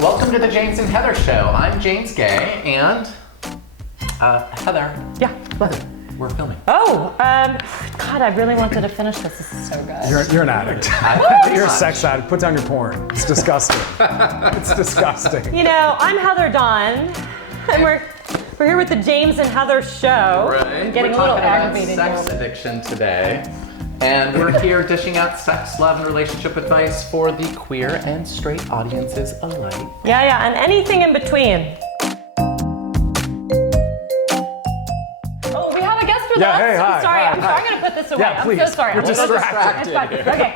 Welcome to the James and Heather Show. I'm James Guay, and Heather. Yeah, what? We're filming. Oh, God, I really wanted to finish this. This is so good. You're an addict. You're a sex addict. Put down your porn. It's disgusting. It's disgusting. You know, I'm Heather Dawn, and we're here with the James and Heather Show. Right. I'm getting We're a little talking about aggravated sex here. addiction today. And we're here dishing out sex, love, and relationship advice for the queer and straight audiences alike. Yeah, and anything in between. Oh, we have a guest with us. Hey, hi. I'm sorry. Hi, I'm going to put this away. Yeah, please. I'm so sorry. We're I'm so distracted. It's fine. Okay,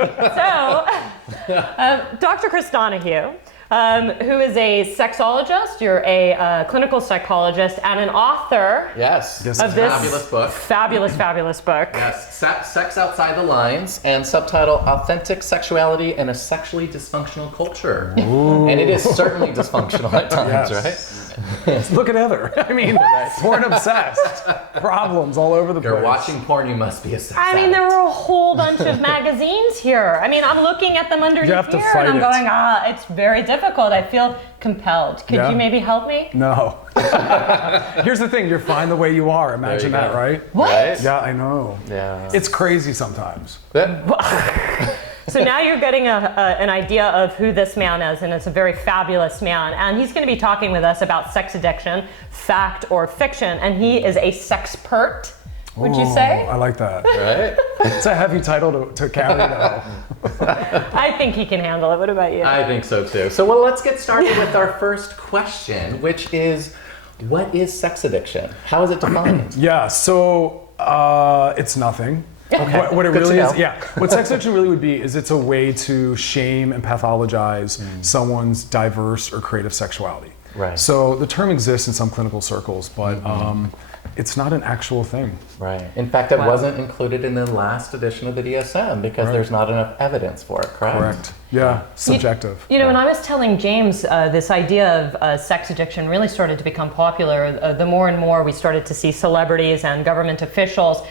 so Dr. Chris Donaghue, who is a sexologist, you're a clinical psychologist, and an author Yes. of this fabulous book. Fabulous book. Yes, Sex Outside the Lines, and subtitle Authentic Sexuality in a Sexually Dysfunctional Culture. Ooh. And it is certainly dysfunctional at times, Yes. Look at Heather. I mean, porn obsessed. Problems all over the You're place. watching porn, you must be a sex I mean, there were a whole bunch of magazines here. I mean, I'm looking at them underneath You have to here, fight and I'm it. going, it's very difficult. I feel compelled. Could Yeah. you maybe help me? No. Here's the thing. You're fine the way you are. Imagine There you that, go. right? What? Right? Yeah, I know. Yeah. It's crazy sometimes. So now you're getting an idea of who this man is, and it's a very fabulous man. And he's going to be talking with us about sex addiction, fact or fiction. And he is a sexpert, would you say? I like that. Right? It's a heavy title to carry, though. I think he can handle it. What about you? I think so too. So, well, let's get started with our first question, which is, what is sex addiction? How is it defined? Yeah, so it's nothing. Okay. What it Good to really know. is, yeah. What sex addiction really would be is it's a way to shame and pathologize someone's diverse or creative sexuality. Right. So the term exists in some clinical circles, but it's not an actual thing. Right. In fact, it wasn't included in the last edition of the DSM because there's not enough evidence for it, correct? Correct. Yeah, subjective. You know, when I was telling James this idea of sex addiction really started to become popular, the more and more we started to see celebrities and government officials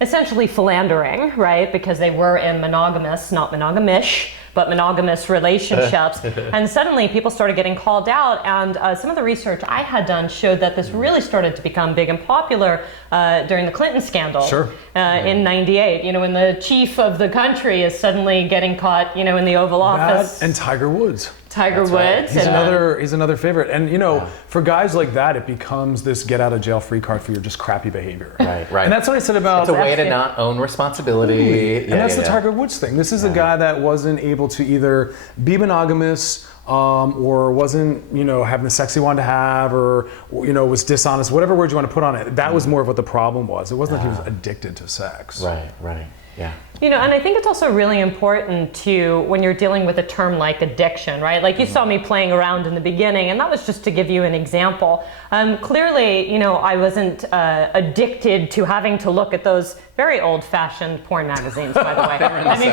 essentially philandering, right? Because they were in monogamous, not monogamish, but monogamous relationships. And suddenly people started getting called out, and some of the research I had done showed that this really started to become big and popular during the Clinton scandal in '98. You know, when the chief of the country is suddenly getting caught, you know, in the Oval Office. That and Tiger Woods. Tiger Woods. He's another favorite. And you know, for guys like that, it becomes this get out of jail free card for your just crappy behavior. Right. And that's what I said about It's a way to not own responsibility. And that's the Tiger Woods thing. This is a guy that wasn't able to either be monogamous or wasn't, you know, having the sex he wanted to have, or, you know, was dishonest, whatever word you want to put on it. That was more of what the problem was. It wasn't that he was addicted to sex. Right. Yeah. You know, and I think it's also really important to, when you're dealing with a term like addiction, right? Like you saw me playing around in the beginning, and that was just to give you an example. Clearly, you know, I wasn't addicted to having to look at those very old-fashioned porn magazines, by the way. I mean,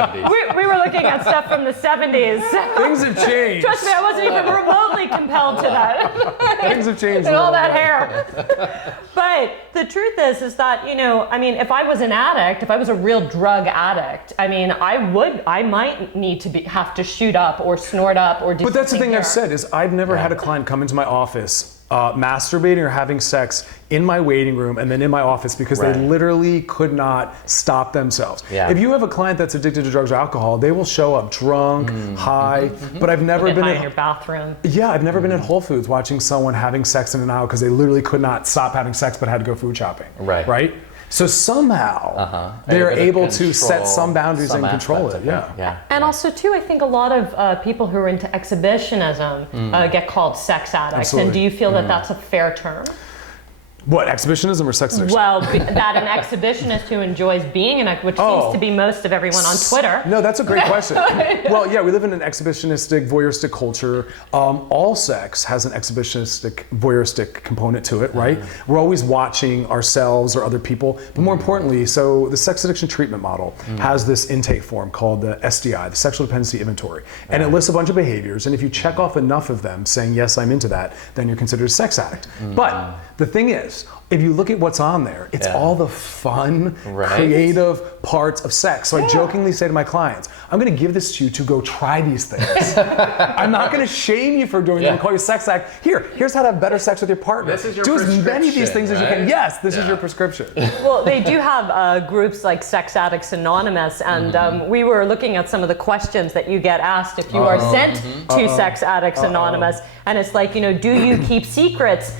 we were looking at stuff from the 70s. Things have changed. Trust me, I wasn't even remotely compelled to that. Things have changed. And all a little that bit. hair. But the truth is that, you know, I mean, if I was an addict, if I was a real drug addict, I mean, I might need to have to shoot up or snort up or do But that's the something thing here. I've said is I've never had a client come into my office masturbating or having sex in my waiting room and then in my office because they literally could not stop themselves. Yeah. If you have a client that's addicted to drugs or alcohol, they will show up drunk, high, but I've never been in your bathroom. Yeah, I've never been at Whole Foods watching someone having sex in an aisle because they literally could not stop having sex but had to go food shopping. Right? So somehow they're able to set some boundaries and control it. Yeah. And also, too, I think a lot of people who are into exhibitionism get called sex addicts. Absolutely. And do you feel that that's a fair term? What, exhibitionism or sex addiction? Well, that an exhibitionist who enjoys being which seems to be most of everyone on Twitter. No, that's a great question. Well, yeah, we live in an exhibitionistic, voyeuristic culture. All sex has an exhibitionistic, voyeuristic component to it, right? We're always watching ourselves or other people. But more importantly, so the sex addiction treatment model has this intake form called the SDI, the Sexual Dependency Inventory. And it lists a bunch of behaviors. And if you check off enough of them saying, yes, I'm into that, then you're considered a sex addict. But the thing is, is, if you look at what's on there, it's all the fun, creative parts of sex. So I jokingly say to my clients, I'm going to give this to you to go try these things. I'm not going to shame you for doing them and call you a sex addict. Here's how to have better sex with your partner. This is your Do as prescription, many of these things as you can. Yes, this is your prescription. Well, they do have groups like Sex Addicts Anonymous, and we were looking at some of the questions that you get asked if you are sent to Sex Addicts Anonymous, and it's like, do you keep secrets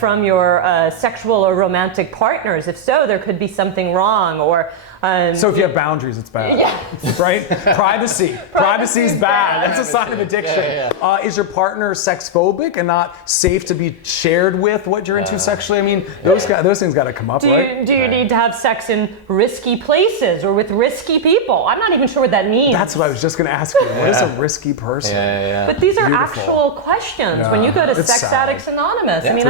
from your sexual or romantic partners? If so, there could be something wrong. Or so if you have boundaries, it's bad. Right? Privacy. Privacy is bad. That's a sign of addiction. Is your partner sex phobic and not safe to be shared with what you're into sexually? I mean, those things got to come up, right? Do you need to have sex in risky places or with risky people? I'm not even sure what that means. That's what I was just going to ask you. What is a risky person? But these are actual questions. When you go to Sex Addicts Anonymous, I mean,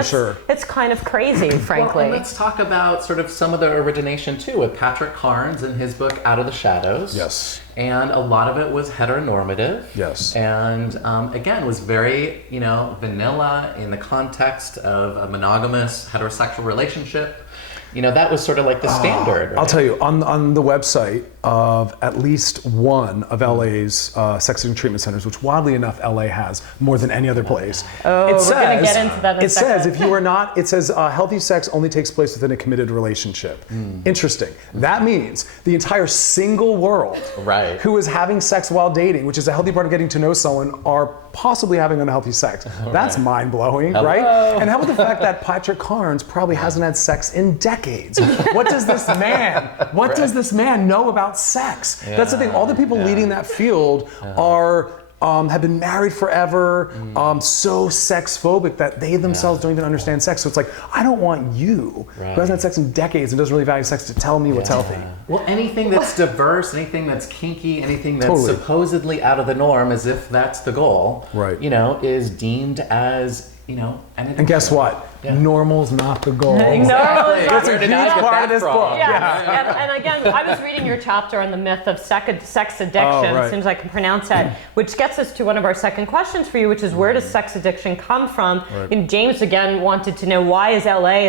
it's kind of crazy, frankly. Well, and let's talk about sort of some of the origination too, with Patrick Carnes in his book Out of the Shadows. Yes. And a lot of it was heteronormative. Yes. And again, was very, vanilla in the context of a monogamous heterosexual relationship. That was sort of like the standard. Right? I'll tell you, on the website of at least one of LA's sex addiction treatment centers, which oddly enough LA has more than any other place. We're going to get into that in a second. It says if you are not, it says healthy sex only takes place within a committed relationship. Interesting. That means the entire single world who is having sex while dating, which is a healthy part of getting to know someone, are possibly having unhealthy sex. That's mind-blowing, right? And how about the fact that Patrick Carnes probably hasn't had sex in decades? What does this man know about sex? That's the thing. All the people leading that field have been married forever, so sex phobic that they themselves don't even understand sex. So it's like, I don't want you, who hasn't had sex in decades and doesn't really value sex, to tell me what's healthy. Well, anything that's diverse, anything that's kinky, anything that's supposedly out of the norm, as if that's the goal, is deemed as, and guess what? Normal's not the goal. Exactly. That's a huge part of this book. And again, I was reading your chapter on the myth of sex addiction, as soon as I can pronounce that, which gets us to one of our second questions for you, which is where does sex addiction come from? And James again wanted to know, why is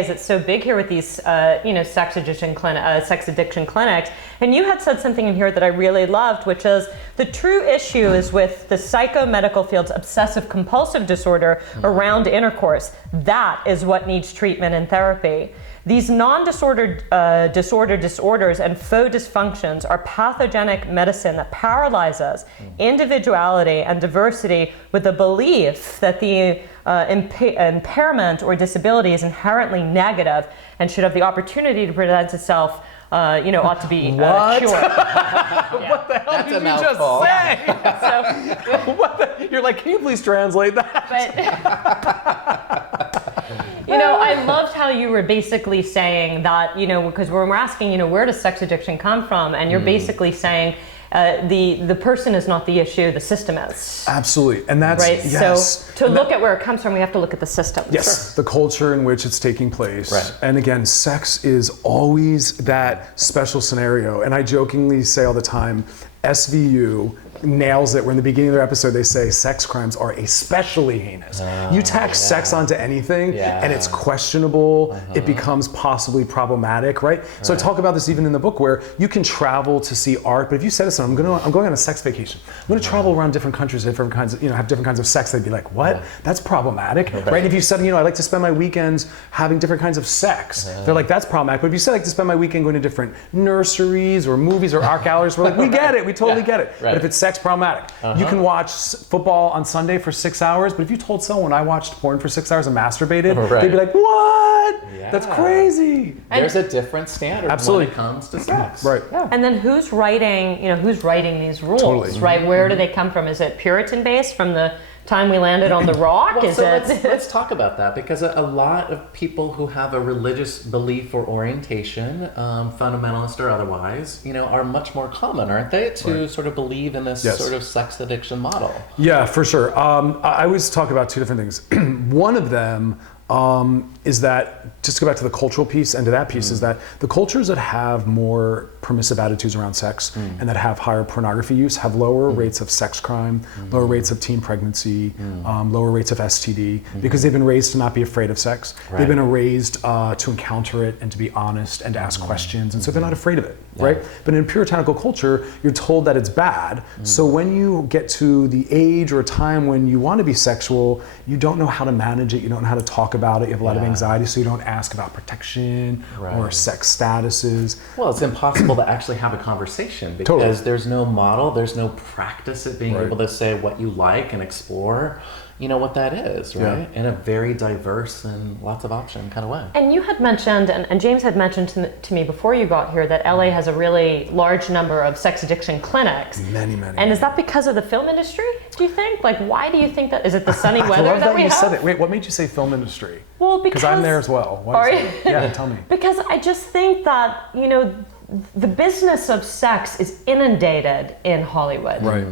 it so big here with these sex addiction clinics? And you had said something in here that I really loved, which is the true issue is with the psychomedical field's obsessive compulsive disorder around intercourse. That is what needs treatment and therapy. These non-disordered disorders and faux dysfunctions are pathogenic medicine that paralyzes individuality and diversity with the belief that the impairment or disability is inherently negative and should have the opportunity to present itself ought to be cured. What the hell did you just say? You're like, can you please translate that? I loved how you were basically saying that, because when we're asking, where does sex addiction come from? And you're basically saying the person is not the issue, the system is. Absolutely. And that's, right. So to look at where it comes from, we have to look at the system. Yes, the culture in which it's taking place. And again, sex is always that special scenario. And I jokingly say all the time, SVU nails it, where in the beginning of their episode they say sex crimes are especially heinous. You tack sex onto anything and it's questionable, it becomes possibly problematic, right? So I talk about this even in the book, where you can travel to see art, but if you said to someone, I'm going on a sex vacation, I'm going to travel around different countries, different kinds of, have different kinds of sex, they'd be like, what? That's problematic, right? And if you said, I like to spend my weekends having different kinds of sex, they're like, that's problematic. But if you said, I like to spend my weekend going to different nurseries or movies or art galleries, we're like, we get it, we totally get it. But if it's sex, problematic. You can watch football on Sunday for 6 hours, but if you told someone I watched porn for 6 hours and masturbated, they'd be like, what? That's crazy. There's a different standard when it comes to sex. And then who's writing these rules, right? Where do they come from? Is it Puritan based from the time we landed on the rock? Let's talk about that, because a lot of people who have a religious belief or orientation, fundamentalist or otherwise, are much more common, aren't they, to sort of believe in this sort of sex addiction model? Yeah, for sure. I always talk about two different things. One of them is that, just to go back to the cultural piece and to that piece, is that the cultures that have more permissive attitudes around sex and that have higher pornography use have lower rates of sex crime, lower rates of teen pregnancy, lower rates of STD, because they've been raised to not be afraid of sex. Right. They've been raised to encounter it and to be honest and to ask questions, and so they're not afraid of it, right? But in a puritanical culture, you're told that it's bad, so when you get to the age or a time when you want to be sexual, you don't know how to manage it, you don't know how to talk about it, you have a lot of anxiety, so you don't ask about protection or sex statuses. Well, it's impossible to actually have a conversation because there's no model, there's no practice at being able to say what you like and explore, you know, what that is, right? In a very diverse and lots of option kind of way. And you had mentioned, and James had mentioned to me before you got here, that LA has a really large number of sex addiction clinics. Many. And is that because of the film industry, do you think? Like, why do you think that? Is it the sunny I weather love that we you have? said it. Wait, what made you say film industry? Well, because I'm there as well. Why are is you? that? Yeah, tell me. Because I just think that, you know, the business of sex is inundated in Hollywood. Right.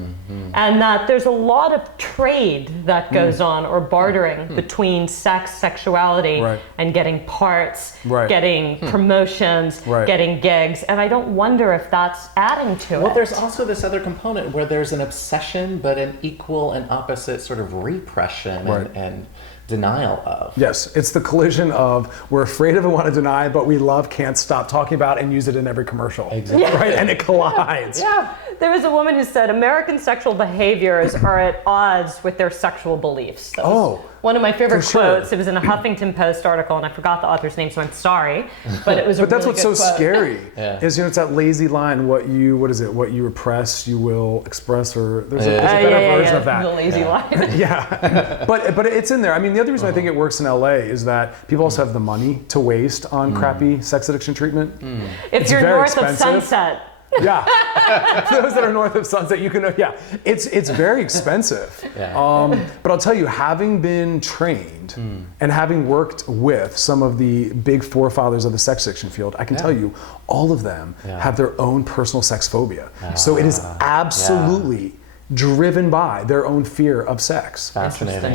And that there's a lot of trade that goes on, or bartering between sex, sexuality, and getting parts, getting promotions, getting gigs. And I don't wonder if that's adding to it. Well, there's also this other component where there's an obsession, but an equal and opposite sort of repression and denial of. Yes, it's the collision of we're afraid of it, want to deny, but we love, can't stop talking about, and use it in every commercial. Exactly. Right? And it collides. Yeah. There was a woman who said American sexual behaviors are at odds with their sexual beliefs. That was one of my favorite quotes. It was in a Huffington Post article, and I forgot the author's name, so I'm sorry. But it was a But that's really what's so good quote. scary. Is, you know, it's that lazy line, what you repress, you will express, or there's a better version of that. The lazy line. Yeah. But it's in there. I mean, the other reason I think it works in LA is that people also have the money to waste on crappy sex addiction treatment. If you're north of Sunset. Yeah, for those that are north of Sunset, you can. Yeah, it's very expensive. But I'll tell you, having been trained and having worked with some of the big forefathers of the sex addiction field, I can tell you, all of them have their own personal sex phobia. So it is absolutely driven by their own fear of sex. Fascinating.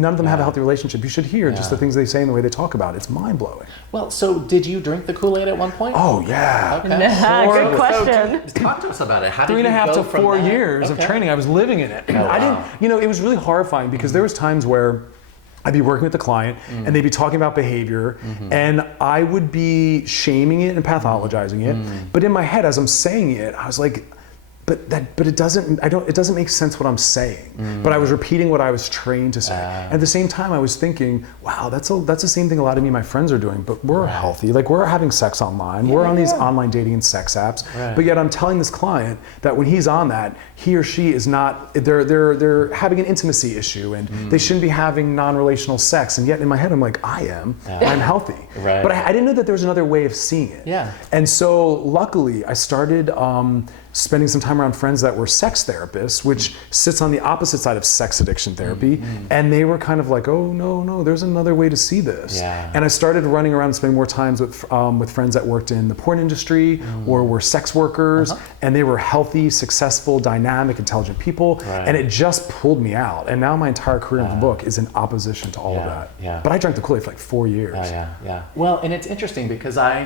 None of them have a healthy relationship. You should hear just the things they say and the way they talk about it. It's mind-blowing. Well, so did you drink the Kool-Aid at one point? Oh, yeah. Okay. Good question. So talk to us about it. How did 3.5 to 4 that? years of training, I was living in it. I didn't, you know, it was really horrifying because there was times where I'd be working with the client and they'd be talking about behavior and I would be shaming it and pathologizing it. But in my head, as I'm saying it, I was like, but it doesn't make sense what I'm saying. But I was repeating what I was trained to say. At the same time, I was thinking, wow, that's the same thing a lot of me and my friends are doing, but we're healthy. Like, we're having sex online. We're on these online dating and sex apps. But yet I'm telling this client that when he's on that, he or she is not, they're having an intimacy issue and they shouldn't be having non-relational sex. And yet in my head, I'm like, I'm healthy. But I didn't know that there was another way of seeing it. And so luckily I started spending some time around friends that were sex therapists, which sits on the opposite side of sex addiction therapy. And they were kind of like, oh, no, there's another way to see this. And I started running around and spending more time with friends that worked in the porn industry or were sex workers. And they were healthy, successful, dynamic, intelligent people. And it just pulled me out. And now my entire career in the book is in opposition to all of that. But I drank the Kool-Aid for like 4 years. Well, and it's interesting because I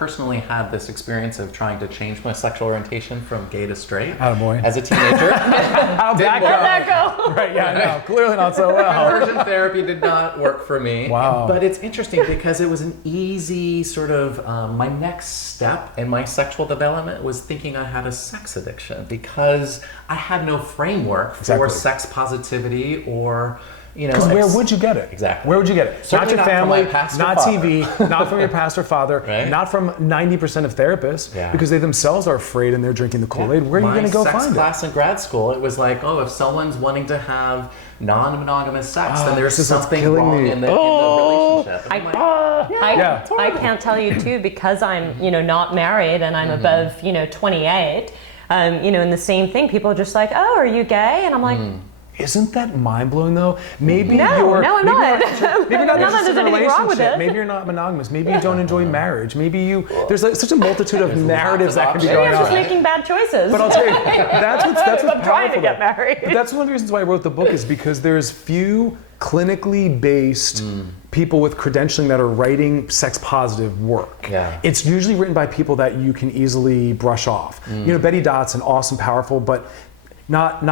personally had this experience of trying to change my sexual orientation from gay to straight as a teenager. How'd that go? Right, no, clearly not so well. Conversion therapy did not work for me. Wow. But it's interesting because it was an easy sort of, my next step in my sexual development was thinking I had a sex addiction because I had no framework for sex positivity or, you know, because where would you get it? Exactly. Where would you get it? Certainly not your family, not father. TV, not from your pastor father, not from 90% of therapists, because they themselves are afraid and they're drinking the Kool-Aid. Where are you going to go find it? My sex class in grad school, it was like, oh, if someone's wanting to have non-monogamous sex, then there's something wrong in the relationship. I can't tell you too, because I'm, you know, not married and I'm above, you know, 28. You know, and the same thing, people are just like, oh, are you gay? And I'm like, Isn't that mind-blowing though? Maybe No, you're I'm not. maybe you're not Not that interested there's in a anything wrong with relationship. it. Maybe you're not monogamous. Maybe you don't enjoy marriage. Maybe there's like such a multitude of narratives that can be Maybe going I'm just on. making bad choices. But I'll tell you, that's what's I'm trying to powerful get though. married. But that's one of the reasons why I wrote the book, is because there's few clinically based people with credentialing that are writing sex positive work. Yeah. It's usually written by people that you can easily brush off. You know, Betty Dotson, awesome, powerful, but not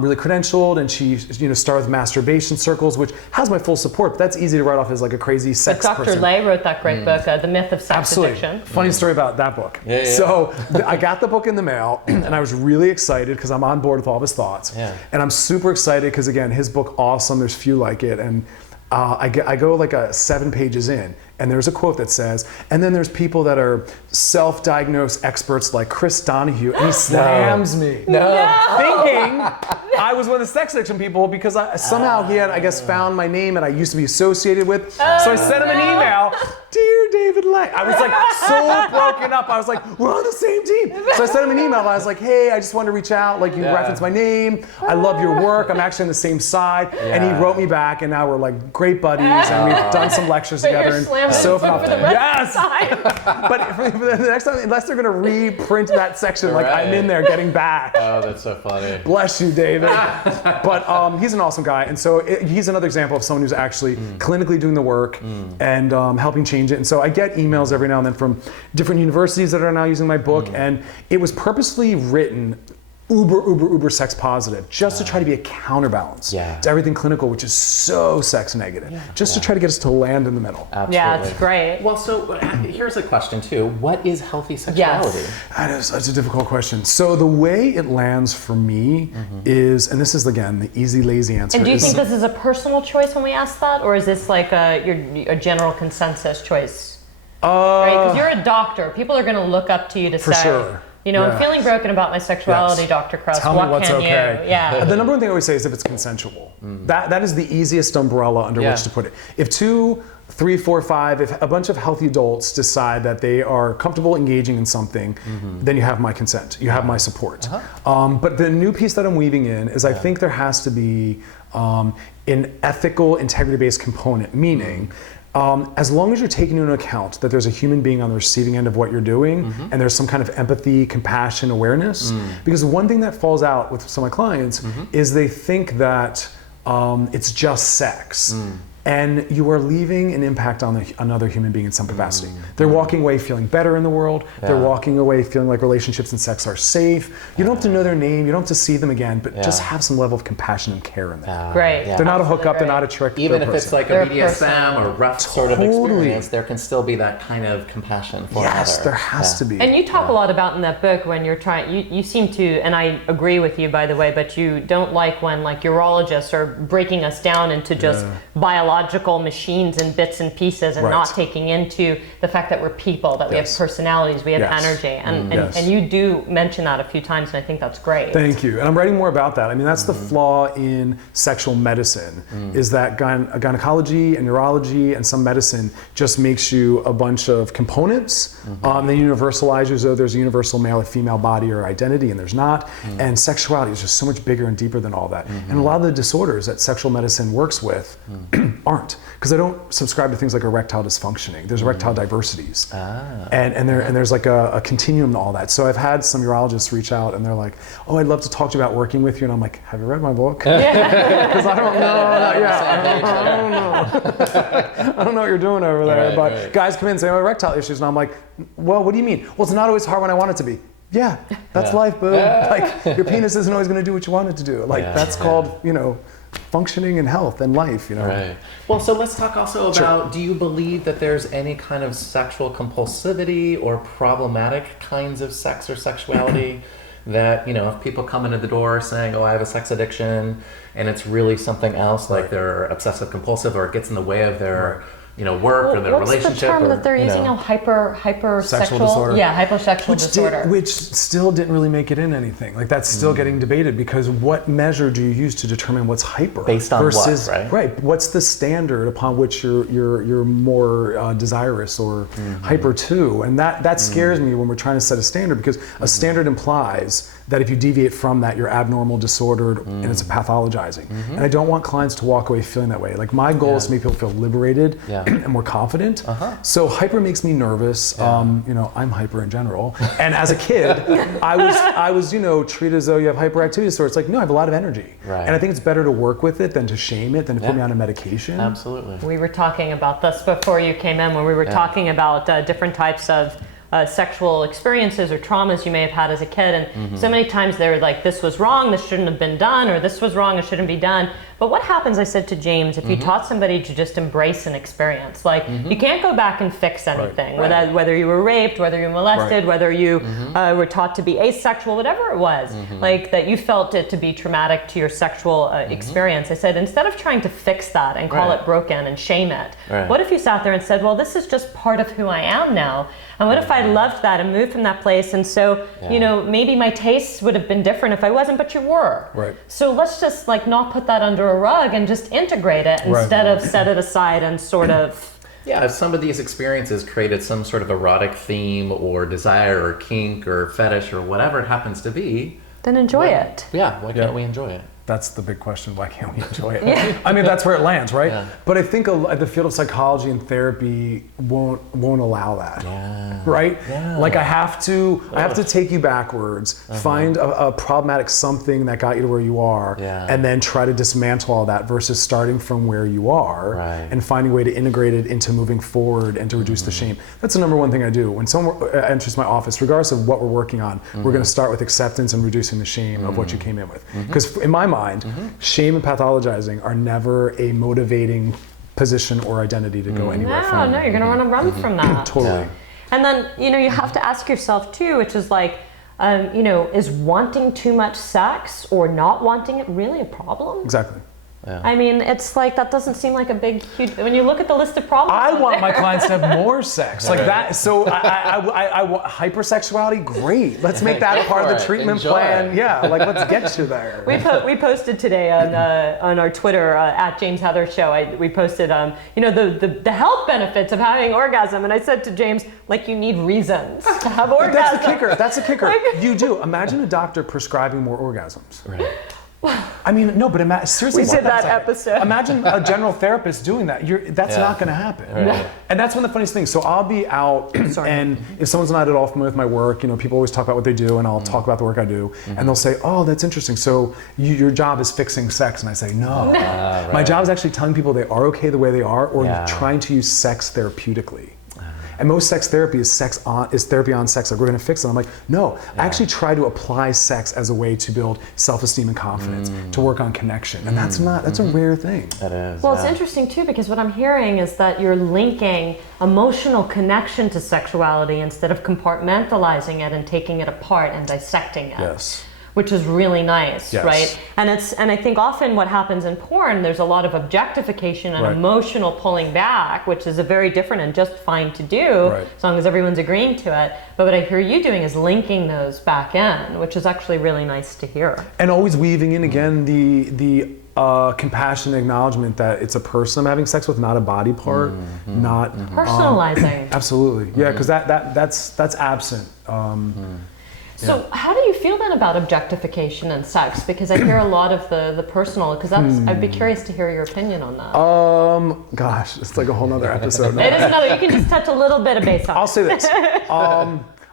really credentialed, and she started with masturbation circles, which has my full support. But that's easy to write off as like a crazy sex But Dr. person. Lay wrote that great book, The Myth of Sex Absolutely. Addiction. Funny story about that book. Yeah. So I got the book in the mail, and I was really excited because I'm on board with all of his thoughts. Yeah. And I'm super excited because, again, his book, awesome. There's few like it. And I go like 7 pages in, and there's a quote that says, and then there's people that are self-diagnosed experts like Chris Donaghue, and he slams me. Thinking I was one of the sex addiction people because somehow he had, I guess, found my name and I used to be associated with. So I sent him an email, "Dear David Lay." I was like so broken up. I was like, we're on the same team. So I sent him an email. I was like, hey, I just wanted to reach out. Like, you referenced my name. I love your work. I'm actually on the same side. And he wrote me back, and now we're like great buddies, and we've done some lectures together. And so phenomenal. Yes. But for the next time, unless they're gonna reprint that section, like I'm in there getting back. Oh, that's so funny. Bless you, David. But he's an awesome guy, and so he's another example of someone who's actually clinically doing the work and helping change it. And so I get emails every now and then from different universities that are now using my book, and it was purposely written uber sex positive, just to try to be a counterbalance to everything clinical, which is so sex negative, just to try to get us to land in the middle. Absolutely. Yeah, it's great. Well, so here's a question too. What is healthy sexuality? That's a difficult question. So the way it lands for me is, and this is again the easy, lazy answer. And do you think this is a personal choice when we ask that, or is this like a general consensus choice? Right? Because you're a doctor. People are going to look up to you to say, sure. you know, I'm feeling broken about my sexuality, Dr. Krauss. Tell me what's can okay. you? Yeah. The number one thing I always say is if it's consensual. That is the easiest umbrella under which to put it. If 2, 3, 4, 5, if a bunch of healthy adults decide that they are comfortable engaging in something, then you have my consent. You have my support. But the new piece that I'm weaving in is I think there has to be an ethical, integrity-based component, meaning as long as you're taking into account that there's a human being on the receiving end of what you're doing, and there's some kind of empathy, compassion, awareness. Because one thing that falls out with some of my clients is they think that it's just sex. And you are leaving an impact on another human being in some capacity. They're walking away feeling better in the world. They're walking away feeling like relationships and sex are safe. You don't have to know their name. You don't have to see them again, but just have some level of compassion and care in them. Great. They're not a hookup. They're not a trick. Even they're if it's like They're a a BDSM or rough sort of Totally. experience, there can still be that kind of compassion for Yes, another. there has to be. And you talk a lot about in that book when you're trying, you seem to, and I agree with you by the way, but you don't like when like urologists are breaking us down into just biological machines and bits and pieces and not taking into the fact that we're people, that we have personalities, we have energy. And you do mention that a few times, and I think that's great. Thank you. And I'm writing more about that. I mean, that's the flaw in sexual medicine, is that gynecology and urology and some medicine just makes you a bunch of components. They universalize you as though there's a universal male or female body or identity, and there's not. And sexuality is just so much bigger and deeper than all that. And a lot of the disorders that sexual medicine works with aren't, because they don't subscribe to things like erectile dysfunctioning. There's erectile diversities. And there's like a continuum to all that. So I've had some urologists reach out and they're like, oh, I'd love to talk to you about working with you. And I'm like, have you read my book? Because I don't know. I don't know. I don't know what you're doing over there. But guys come in and say, I have erectile issues. And I'm like, well, what do you mean? Well, it's not always hard when I want it to be. Yeah, that's life, boo. Like, your penis isn't always going to do what you want it to do. Like, that's called, functioning and health and life, Right. Well, so let's talk also about, do you believe that there's any kind of sexual compulsivity or problematic kinds of sex or sexuality that, if people come into the door saying, oh, I have a sex addiction, and it's really something else, like they're obsessive compulsive, or it gets in the way of their work or their relationship. What's the term that they're using now? Hypersexual disorder. Yeah, hypersexual disorder. Which still didn't really make it in anything. Like, that's still getting debated, because what measure do you use to determine what's hyper? Based on versus, what, right? Right. What's the standard upon which you're more desirous or hyper to? And that scares me when we're trying to set a standard, because a standard implies that if you deviate from that, you're abnormal, disordered, and it's a pathologizing. And I don't want clients to walk away feeling that way. Like my goal is to make people feel liberated and more confident. So hyper makes me nervous. You know, I'm hyper in general. And as a kid, I was, you know, treated as though you have hyperactivity disorder. It's like, no, I have a lot of energy. And I think it's better to work with it than to shame it, than to put me on a medication. Absolutely. We were talking about this before you came in, when we were talking about different types of sexual experiences or traumas you may have had as a kid, and so many times they're like, this was wrong, this shouldn't have been done, or this was wrong, it shouldn't be done. But what happens, I said to James, if you taught somebody to just embrace an experience, like you can't go back and fix anything, whether you were raped, whether you were molested, whether you were taught to be asexual, whatever it was, like that you felt it to be traumatic to your sexual experience. I said, instead of trying to fix that and call it broken and shame it, what if you sat there and said, well, this is just part of who I am now, and what if I loved that and moved from that place, and so, you know, maybe my tastes would have been different if I wasn't, but you were. So let's just like not put that under a rug and just integrate it instead of set it aside and sort of... Yeah, if some of these experiences created some sort of erotic theme or desire or kink or fetish or whatever it happens to be, then enjoy it. Yeah, why can't we enjoy it? That's the big question. Why can't we enjoy it? I mean, that's where it lands, right? But I think the field of psychology and therapy won't allow that, right? Like I have to take you backwards, find a problematic something that got you to where you are, and then try to dismantle all that versus starting from where you are and finding a way to integrate it into moving forward and to reduce the shame. That's the number one thing I do. When someone enters my office, regardless of what we're working on, we're going to start with acceptance and reducing the shame of what you came in with. Because in my mind, shame and pathologizing are never a motivating position or identity to go anywhere from. No, you're going to run from that. Totally. And then, you know, you have to ask yourself too, which is like, you know, is wanting too much sex or not wanting it really a problem? Exactly. I mean, it's like, that doesn't seem like a big, huge, when you look at the list of problems. I want my clients to have more sex. Like that, so I want hypersexuality, great. Let's make that part of the treatment plan. Yeah, like let's get you there. We posted today on our Twitter, at James Heather Show, we posted, you know, the health benefits of having orgasm. And I said to James, like, you need reasons to have orgasm. That's the kicker. You do. Imagine a doctor prescribing more orgasms. Right. I mean, no, but seriously, we did that episode. Imagine a general therapist doing that. That's not going to happen. And that's one of the funniest things. So I'll be out, and if someone's not at all familiar with my work, you know, people always talk about what they do, and I'll talk about the work I do, and they'll say, "Oh, that's interesting. So your job is fixing sex?" And I say, "No, my job is actually telling people they are okay the way they are, or trying to use sex therapeutically." And most sex therapy is therapy on sex. Like, we're going to fix it. I'm like, no, I actually try to apply sex as a way to build self-esteem and confidence, to work on connection. And that's a rare thing. That is. Well, it's interesting too, because what I'm hearing is that you're linking emotional connection to sexuality instead of compartmentalizing it and taking it apart and dissecting it. Yes. Which is really nice, right? And I think often what happens in porn, there's a lot of objectification and emotional pulling back, which is a very different and just fine to do as long as everyone's agreeing to it. But what I hear you doing is linking those back in, which is actually really nice to hear. And always weaving in again the compassion and acknowledgement that it's a person I'm having sex with, not a body part, not personalizing. Absolutely, yeah, because that's absent. So how do you feel then about objectification and sex? Because I hear a lot of the personal, because I'd be curious to hear your opinion on that. Gosh, it's like a whole nother episode. It is another, you can just touch a little bit of base on it. I'll say this.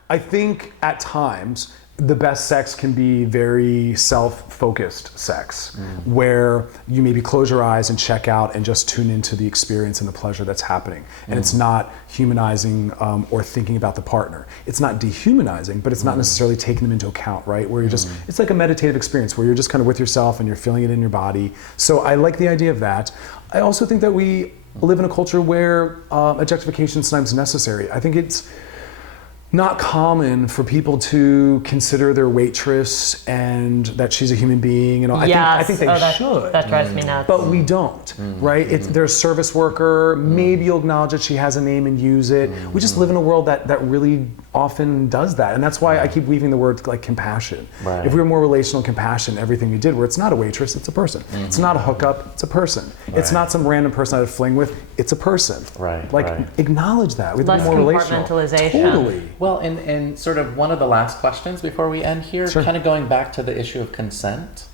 I think at times the best sex can be very self-focused sex, where you maybe close your eyes and check out and just tune into the experience and the pleasure that's happening. And it's not humanizing or thinking about the partner. It's not dehumanizing, but it's not necessarily taking them into account, right? Where you're just, it's like a meditative experience where you're just kind of with yourself and you're feeling it in your body. So I like the idea of that. I also think that we live in a culture where objectification is sometimes necessary. I think it's not common for people to consider their waitress and that she's a human being. You know, I think they should. That drives me nuts. But we don't, right? They're a service worker. Maybe you'll acknowledge that she has a name and use it. We just live in a world that really often does that. And that's why I keep weaving the word like compassion. Right. If we were more relational compassion, everything we did, where it's not a waitress, it's a person. It's not a hookup, it's a person. It's not some random person I had a fling with, it's a person. Right. Like, acknowledge that. We have to be more relational. Compartmentalization. Totally. Well, and sort of one of the last questions before we end here, Sure. kind of going back to the issue of consent.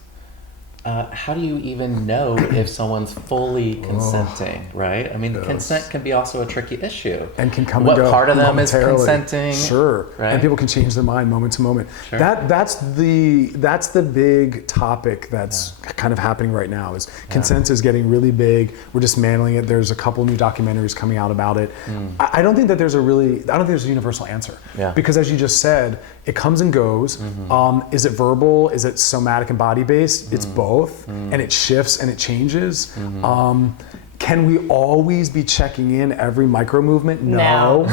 How do you even know if someone's fully consenting, right? I mean, consent can be also a tricky issue. And can come what and go part of them is momentarily. consenting? Sure. Right? And people can change their mind moment to moment. Sure. That's the big topic that's kind of happening right now is consent is getting really big. We're dismantling it. There's a couple new documentaries coming out about it. I don't think there's a universal answer. Yeah. Because as you just said, it comes and goes. Is it verbal? Is it somatic and body based? It's both. And it shifts and it changes. Can we always be checking in every micro movement? No.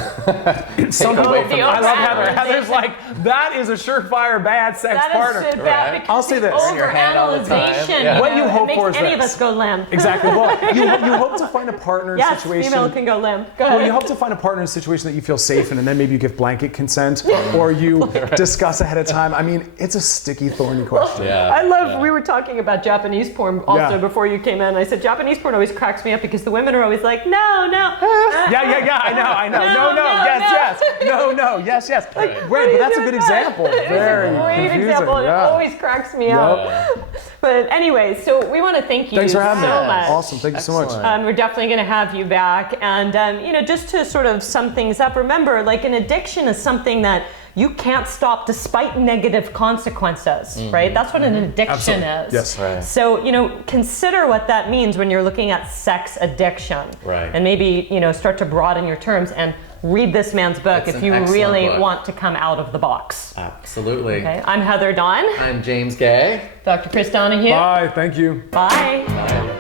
Take away from I love Heather. Heather. Heather's like, that is a surefire bad sex That partner. is so bad Right. because I'll say the this. In your hand all the time. overanalyzation, Yeah. What you hope it for makes is any of this. us go limp. Exactly. Well, you hope to find a partner in a Yes, situation. female can go limp. Go ahead. Well, you hope to find a partner in a situation that you feel safe in, and then maybe you give blanket consent, or you discuss ahead of time. I mean, it's a sticky, thorny question. Yeah. I love, we were talking about Japanese porn also Yeah. before you came in. I said Japanese porn always cracks me up because the women are always like, no. Yeah, I know. No, yes. Right, but that's a good example. Very It's a great confusing. example, and Yeah. it always cracks me up. But anyway, so we want to thank you Thanks for having me. so much. Awesome. Thank you so much. Excellent. We're definitely going to have you back. And, just to sort of sum things up, remember, like an addiction is something that you can't stop despite negative consequences, right? That's what an addiction is. Yes. Right. So, consider what that means when you're looking at sex addiction. Right. And maybe, start to broaden your terms and read this man's book It's if an you excellent really book. want to come out of the box. Absolutely. Okay, I'm Heather Dawn. I'm James Gay. Dr. Chris Donaghue. Bye. Thank you. Bye. Bye.